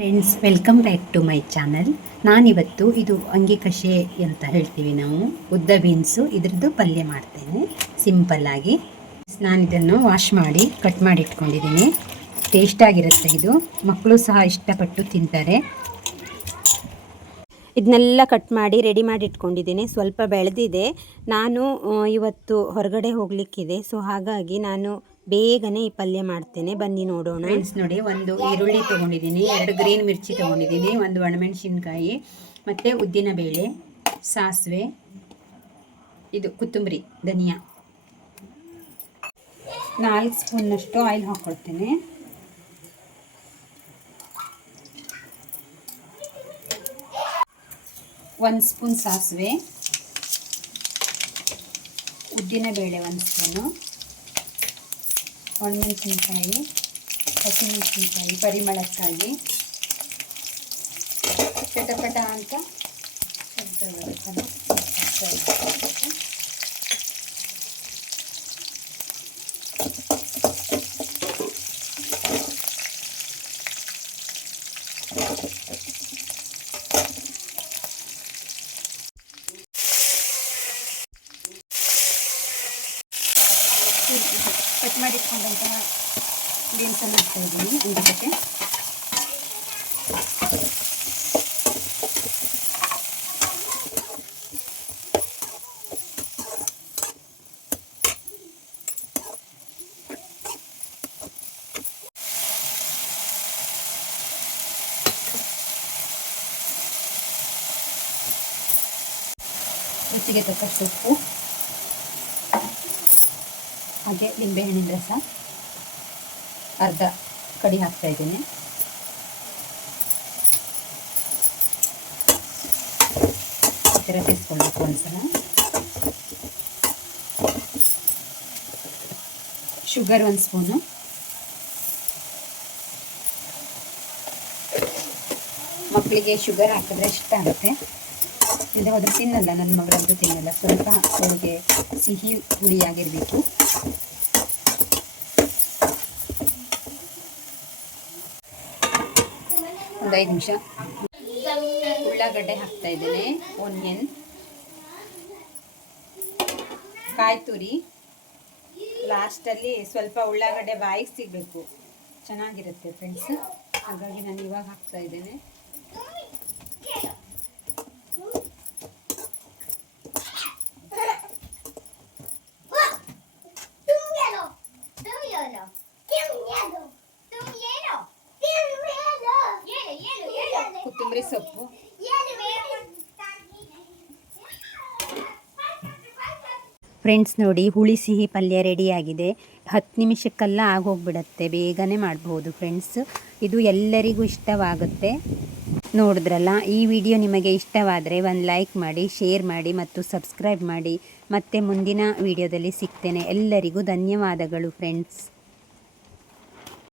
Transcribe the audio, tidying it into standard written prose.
Friends, welcome back to my channel. ನಾನಿವತ್ತು ಇದು ಅಂಗಿಕಷೆ ಅಂತ ಹೇಳ್ತೀವಿ ನಾವು, ಉದ್ದ ಬೀನ್ಸು, ಇದ್ರದ್ದು ಪಲ್ಯ ಮಾಡ್ತೇನೆ ಸಿಂಪಲ್ಲಾಗಿ. ನಾನಿದನ್ನು ವಾಶ್ ಮಾಡಿ ಕಟ್ ಮಾಡಿ ಇಟ್ಕೊಂಡಿದ್ದೀನಿ. ಟೇಸ್ಟಾಗಿರುತ್ತೆ ಇದು, ಮಕ್ಕಳು ಸಹ ಇಷ್ಟಪಟ್ಟು ತಿಂತಾರೆ. ಇದನ್ನೆಲ್ಲ ಕಟ್ ಮಾಡಿ ರೆಡಿ ಮಾಡಿ ಇಟ್ಕೊಂಡಿದ್ದೀನಿ. ಸ್ವಲ್ಪ ಬೆಳೆದಿದೆ. ನಾನು ಇವತ್ತು ಹೊರಗಡೆ ಹೋಗಲಿಕ್ಕಿದೆ, ಸೊ ಹಾಗಾಗಿ ನಾನು ಬೇಗನೆ ಈ ಪಲ್ಯ ಮಾಡ್ತೇನೆ. ಬನ್ನಿ ನೋಡೋಣ. ಫ್ರೆಂಡ್ಸ್ ನೋಡಿ, ಒಂದು ಈರುಳ್ಳಿ ತೊಗೊಂಡಿದ್ದೀನಿ, 2 ಗ್ರೀನ್ ಮಿರ್ಚಿ ತೊಗೊಂಡಿದ್ದೀನಿ, ಒಂದು ಒಣಮೆಣಸಿನ್ಕಾಯಿ, ಮತ್ತು ಉದ್ದಿನಬೇಳೆ, ಸಾಸಿವೆ, ಇದು ಕೊತ್ತಂಬರಿ, ಧನಿಯಾ. 4 ಸ್ಪೂನ್ನಷ್ಟು ಆಯಿಲ್ ಹಾಕ್ಕೊಳ್ತೇನೆ. ಒಂದು ಸ್ಪೂನ್ ಸಾಸಿವೆ, ಉದ್ದಿನಬೇಳೆ 1 ಸ್ಪೂನು, ಒಣಮೆಣಸಿನ್ಕಾಯಿ, ಹಸಿಮೆಣಸಿನ್ಕಾಯಿ ಪರಿಮಳಕ್ಕಾಗಿ, ಚಟಪಟ ಅಂತ ಶಬ್ದ ಬರುತ್ತಲ್ಲ. ಕಟ್ ಮಾಡಿಟ್ಕೊಂಡಂತಹ ಬೀನ್ಸನ್ನು ಹಾಕ್ತಾ ಇದ್ದೀನಿ ಅಂಗಕ್ಕೆ. ರುಚಿಗೆ ತಕ್ಕಷ್ಟು ಉಪ್ಪು, ಹಾಗೆ ಲಿಂಬೆಹಣ್ಣಿನ ರಸ ಅರ್ಧ ಕಡಿ ಹಾಕ್ತಾ ಇದ್ದೀನಿ. ತಿರುಗಿಸ್ಕೊಳ್ಬೇಕು ಒಂದ್ಸಲ. ಶುಗರ್ 1 ಸ್ಪೂನು, ಮಕ್ಕಳಿಗೆ ಶುಗರ್ ಹಾಕಿದ್ರೆ ಇಷ್ಟ ಆಗುತ್ತೆ. ಇದು ಹೋದ್ರೆ ತಿನ್ನಲ್ಲ, ನನ್ನ ಮಗಳಂತೂ ತಿನ್ನಲ್ಲ. ಸ್ವಲ್ಪ ಅವರಿಗೆ ಸಿಹಿ ಹುಳಿಯಾಗಿರಬೇಕು. ಒಂದು 5 ನಿಮಿಷ. ಉಳ್ಳಾಗಡ್ಡೆ ಹಾಕ್ತಾ ಇದ್ದೇನೆ, ಆನಿಯನ್, ಕಾಯಿ ತುರಿ. ಲಾಸ್ಟಲ್ಲಿ ಸ್ವಲ್ಪ ಉಳ್ಳಾಗಡ್ಡೆ ಬಾಯಿಗೆ ಸಿಗಬೇಕು, ಚೆನ್ನಾಗಿರುತ್ತೆ ಫ್ರೆಂಡ್ಸ್. ಹಾಗಾಗಿ ನಾನು ಇವಾಗ ಹಾಕ್ತಾ ಇದ್ದೇನೆ. ಕೊತ್ತಂಬರಿ ಸೊಪ್ಪು, ಫ್ರೆಂಡ್ಸ್ ನೋಡಿ, ಹುಳಿ ಸಿಹಿ ಪಲ್ಯ ರೆಡಿಯಾಗಿದೆ. 10 ನಿಮಿಷಕ್ಕೆಲ್ಲ ಆಗೋಗ್ಬಿಡತ್ತೆ, ಬೇಗನೆ ಮಾಡಬಹುದು ಫ್ರೆಂಡ್ಸ್. ಇದು ಎಲ್ಲರಿಗೂ ಇಷ್ಟವಾಗುತ್ತೆ. ನೋಡಿದ್ರಲ್ಲ, ಈ ವಿಡಿಯೋ ನಿಮಗೆ ಇಷ್ಟವಾದರೆ ಒಂದು ಲೈಕ್ ಮಾಡಿ, ಶೇರ್ ಮಾಡಿ ಮತ್ತು ಸಬ್ಸ್ಕ್ರೈಬ್ ಮಾಡಿ. ಮತ್ತೆ ಮುಂದಿನ ವಿಡಿಯೋದಲ್ಲಿ ಸಿಗ್ತೇನೆ. ಎಲ್ಲರಿಗೂ ಧನ್ಯವಾದಗಳು ಫ್ರೆಂಡ್ಸ್.